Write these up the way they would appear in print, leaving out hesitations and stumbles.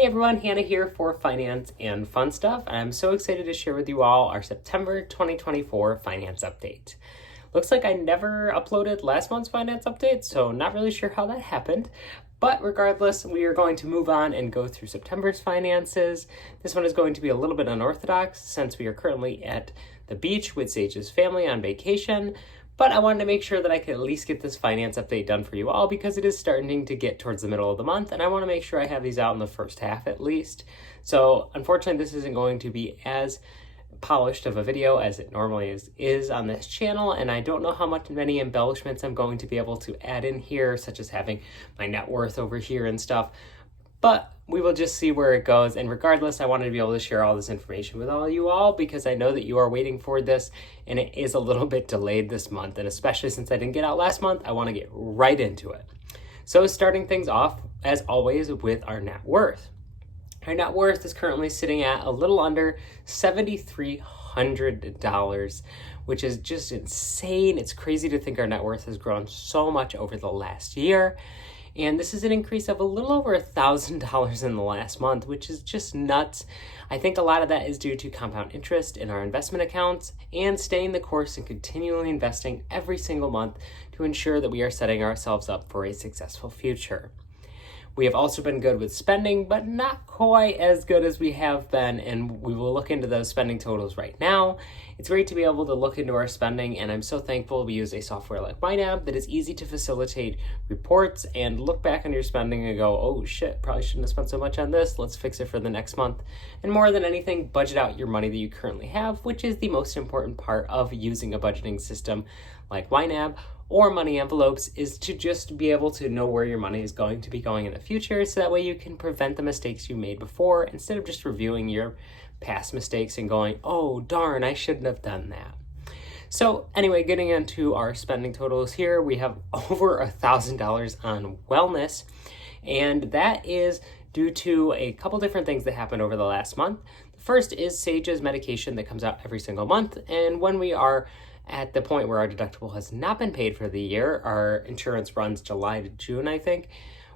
Hey everyone, Hannah here for Finance and Fun Stuff. I'm so excited to share with you all our September 2024 finance update. Looks like I never uploaded last month's finance update, so not really sure how that happened. But regardless, we are going to move on and go through September's finances. This one is going to be a little bit unorthodox since we are currently at the beach with Sage's family on vacation. But I wanted to make sure that I could at least get this finance update done for you all because it is starting to get towards the middle of the month and I want to make sure I have these out in the first half at least. So unfortunately, this isn't going to be as polished of a video as it normally is on this channel, and I don't know how many embellishments I'm going to be able to add in here, such as having my net worth over here and stuff. But we will just see where it goes. And regardless, I wanted to be able to share all this information with all you all because I know that you are waiting for this and it is a little bit delayed this month. And especially since I didn't get out last month, I want to get right into it. So starting things off, as always, with our net worth. Our net worth is currently sitting at a little under $7,300, which is just insane. It's crazy to think our net worth has grown so much over the last year. And this is an increase of a little over $1,000 in the last month, which is just nuts. I think a lot of that is due to compound interest in our investment accounts and staying the course and continually investing every single month to ensure that we are setting ourselves up for a successful future. We have also been good with spending, but not quite as good as we have been, and we will look into those spending totals right now. It's great to be able to look into our spending, and I'm so thankful we use a software like YNAB that is easy to facilitate reports and look back on your spending and go, oh shit, probably shouldn't have spent so much on this, let's fix it for the next month. And more than anything, budget out your money that you currently have, which is the most important part of using a budgeting system like YNAB or money envelopes, is to just be able to know where your money is going to be going in the future, so that way you can prevent the mistakes you made before instead of just reviewing your past mistakes and going, oh darn, I shouldn't have done that. So anyway, getting into our spending totals here, we have over $1,000 on wellness, and that is due to a couple different things that happened over the last month. The first is Sage's medication that comes out every single month, and when we are at the point where our deductible has not been paid for the year, our insurance runs July to June, I think,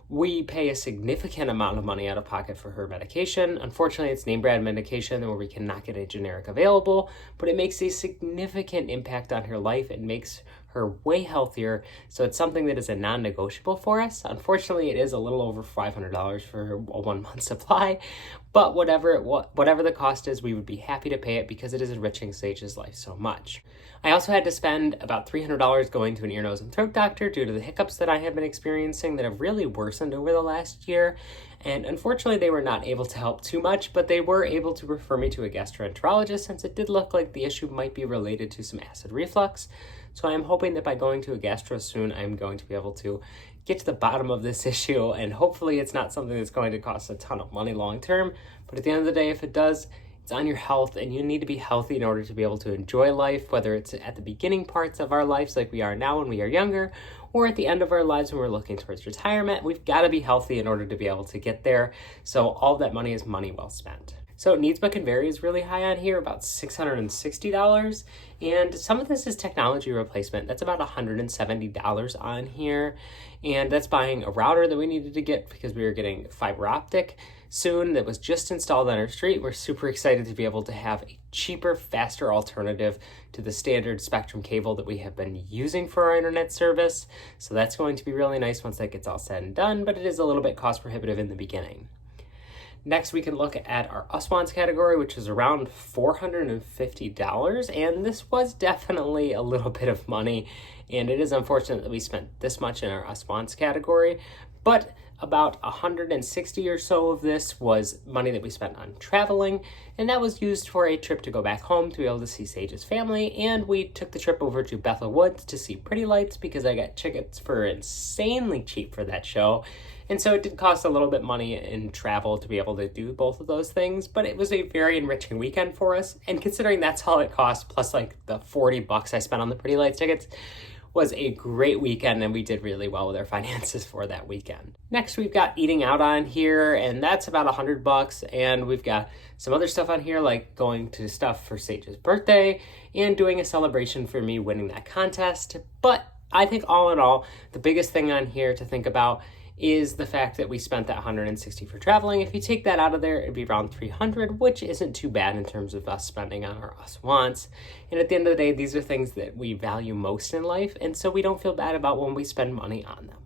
we pay a significant amount of money out of pocket for her medication. Unfortunately, it's name brand medication where we cannot get a generic available, but it makes a significant impact on her life. It makes her way healthier, so it's something that is a non-negotiable for us. Unfortunately, it is a little over $500 for a 1 month supply, but whatever the cost is, we would be happy to pay it because it is enriching Sage's life so much. I also had to spend about $300 going to an ear, nose, and throat doctor due to the hiccups that I have been experiencing that have really worsened over the last year. And unfortunately, they were not able to help too much, but they were able to refer me to a gastroenterologist since it did look like the issue might be related to some acid reflux. So I'm hoping that by going to a gastro soon, I'm going to be able to get to the bottom of this issue, and hopefully it's not something that's going to cost a ton of money long term. But at the end of the day, if it does, it's on your health, and you need to be healthy in order to be able to enjoy life, whether it's at the beginning parts of our lives like we are now when we are younger, or at the end of our lives when we're looking towards retirement. We've got to be healthy in order to be able to get there. So all that money is money well spent. So needs but can vary is really high on here, about $660. And some of this is technology replacement. That's about $170 on here. And that's buying a router that we needed to get because we were getting fiber optic soon that was just installed on our street. We're super excited to be able to have a cheaper, faster alternative to the standard Spectrum cable that we have been using for our internet service. So that's going to be really nice once that gets all said and done, but it is a little bit cost prohibitive in the beginning. Next, we can look at our US-Wants category, which is around $450, and this was definitely a little bit of money, and it is unfortunate that we spent this much in our US-Wants category, but about 160 or so of this was money that we spent on traveling, and that was used for a trip to go back home to be able to see Sage's family, and we took the trip over to Bethel Woods to see Pretty Lights because I got tickets for insanely cheap for that show. And so it did cost a little bit money in travel to be able to do both of those things, but it was a very enriching weekend for us. And considering that's all it cost, plus like the $40 I spent on the Pretty Lights tickets, was a great weekend, and we did really well with our finances for that weekend. Next, we've got eating out on here, and that's about $100. And we've got some other stuff on here, like going to stuff for Sage's birthday and doing a celebration for me winning that contest. But I think all in all, the biggest thing on here to think about is the fact that we spent that $160 for traveling. If you take that out of there, it'd be around $300, which isn't too bad in terms of us spending on our us wants. And at the end of the day, these are things that we value most in life, and so we don't feel bad about when we spend money on them.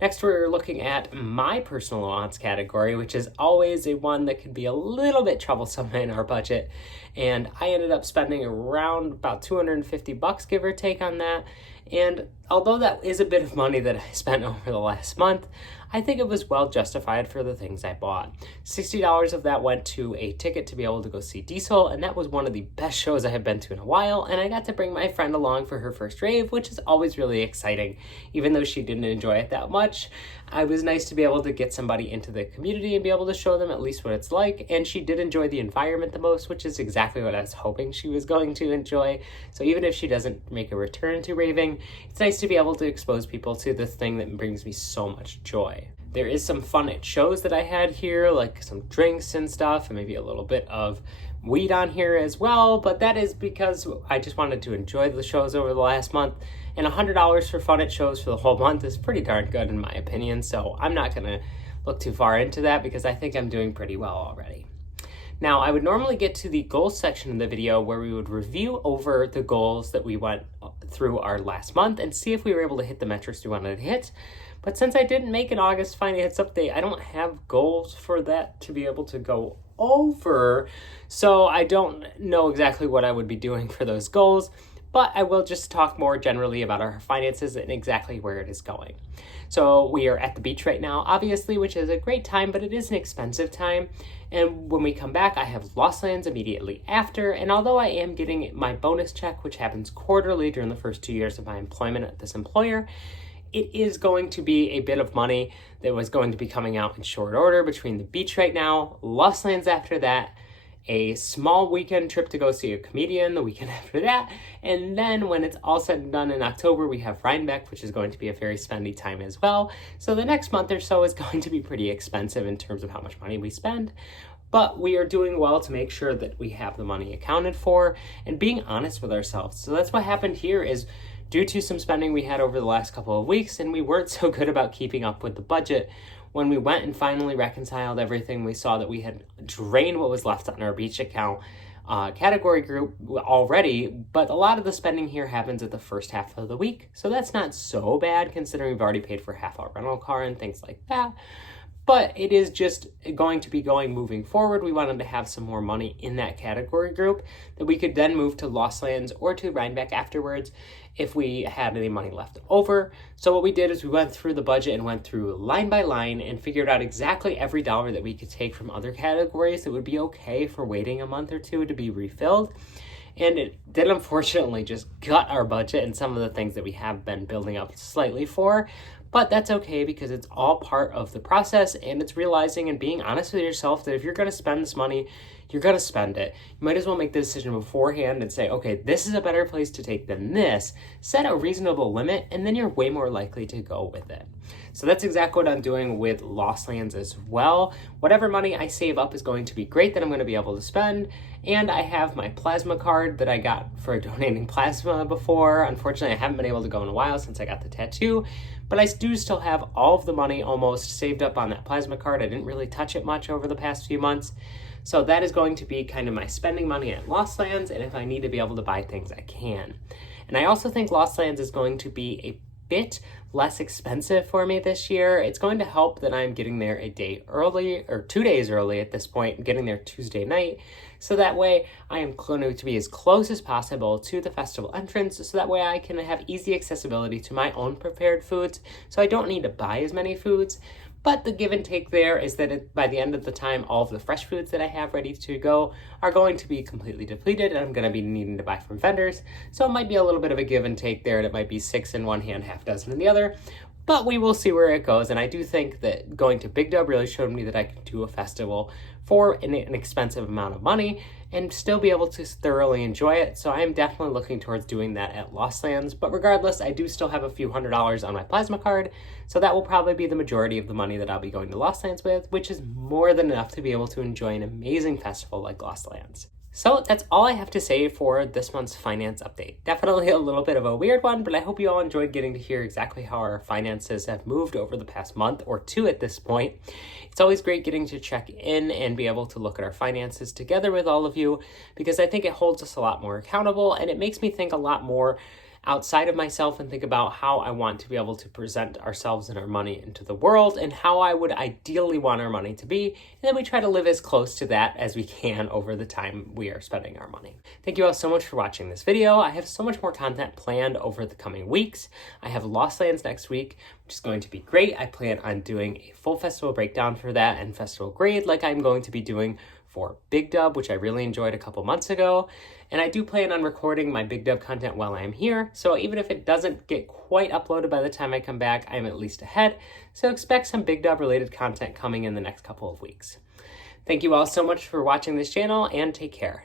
Next, we're looking at my personal wants category, which is always a one that could be a little bit troublesome in our budget. And I ended up spending around about $250, give or take, on that. And although that is a bit of money that I spent over the last month, I think it was well justified for the things I bought. $60 of that went to a ticket to be able to go see Diesel, and that was one of the best shows I have been to in a while, and I got to bring my friend along for her first rave, which is always really exciting. Even though she didn't enjoy it that much, it was nice to be able to get somebody into the community and be able to show them at least what it's like, and she did enjoy the environment the most, which is exactly what I was hoping she was going to enjoy. So even if she doesn't make a return to raving, it's nice to be able to expose people to this thing that brings me so much joy. There is some fun at shows that I had here, like some drinks and stuff, and maybe a little bit of weed on here as well, but that is because I just wanted to enjoy the shows over the last month, and $100 for fun at shows for the whole month is pretty darn good in my opinion, so I'm not going to look too far into that because I think I'm doing pretty well already. Now, I would normally get to the goals section of the video where we would review over the goals that we went through our last month and see if we were able to hit the metrics we wanted to hit. But since I didn't make an August finance update, I don't have goals for that to be able to go over. So I don't know exactly what I would be doing for those goals, but I will just talk more generally about our finances and exactly where it is going. So we are at the beach right now, obviously, which is a great time, but it is an expensive time. And when we come back, I have Lost Lands immediately after. And although I am getting my bonus check, which happens quarterly during the first 2 years of my employment at this employer, it is going to be a bit of money that was going to be coming out in short order between the beach right now, Lost Lands after that, a small weekend trip to go see a comedian the weekend after that, and then when it's all said and done in October, we have Rhinebeck, which is going to be a very spendy time as well. So the next month or so is going to be pretty expensive in terms of how much money we spend, but we are doing well to make sure that we have the money accounted for and being honest with ourselves. So that's what happened here is due to some spending we had over the last couple of weeks, and we weren't so good about keeping up with the budget. When we went and finally reconciled everything, we saw that we had drained what was left on our beach account category group already, but a lot of the spending here happens at the first half of the week, so that's not so bad considering we've already paid for half our rental car and things like that. But it is just going to be moving forward. We wanted to have some more money in that category group that we could then move to Lost Lands or to Rhinebeck afterwards if we had any money left over. So what we did is we went through the budget and went through line by line and figured out exactly every dollar that we could take from other categories that would be okay for waiting a month or two to be refilled. And it did unfortunately just gut our budget and some of the things that we have been building up slightly for. But that's okay because it's all part of the process, and it's realizing and being honest with yourself that if you're going to spend this money, you're going to spend it. You might as well make the decision beforehand and say, okay, this is a better place to take than this. Set a reasonable limit, and then you're way more likely to go with it. So that's exactly what I'm doing with Lost Lands as well. Whatever money I save up is going to be great that I'm going to be able to spend. And I have my plasma card that I got for donating plasma before. Unfortunately, I haven't been able to go in a while since I got the tattoo. But I do still have all of the money almost saved up on that plasma card. I didn't really touch it much over the past few months. So that is going to be kind of my spending money at Lost Lands, and if I need to be able to buy things, I can. And I also think Lost Lands is going to be a bit less expensive for me this year. It's going to help that I'm getting there a day early, or 2 days early at this point, getting there Tuesday night. So that way I am going to be as close as possible to the festival entrance, so that way I can have easy accessibility to my own prepared foods, so I don't need to buy as many foods. But the give and take there is that by the end of the time, all of the fresh foods that I have ready to go are going to be completely depleted, and I'm going to be needing to buy from vendors. So it might be a little bit of a give and take there, and it might be 6 in one hand, half dozen in the other. But we will see where it goes, and I do think that going to Big Dub really showed me that I can do a festival for an expensive amount of money and still be able to thoroughly enjoy it. So I am definitely looking towards doing that at Lost Lands. But regardless, I do still have a few $100s on my plasma card, so that will probably be the majority of the money that I'll be going to Lost Lands with, which is more than enough to be able to enjoy an amazing festival like Lost Lands. So that's all I have to say for this month's finance update. Definitely a little bit of a weird one, but I hope you all enjoyed getting to hear exactly how our finances have moved over the past month or two at this point. It's always great getting to check in and be able to look at our finances together with all of you, because I think it holds us a lot more accountable and it makes me think a lot more outside of myself and think about how I want to be able to present ourselves and our money into the world and how I would ideally want our money to be. And then we try to live as close to that as we can over the time we are spending our money. Thank you all so much for watching this video. I have so much more content planned over the coming weeks. I have Lost Lands next week, which is going to be great. I plan on doing a full festival breakdown for that and festival grade like I'm going to be doing for Big Dub, which I really enjoyed a couple months ago. And I do plan on recording my Big Dub content while I'm here, so even if it doesn't get quite uploaded by the time I come back, I'm at least ahead. So expect some Big Dub related content coming in the next couple of weeks. Thank you all so much for watching this channel, and take care.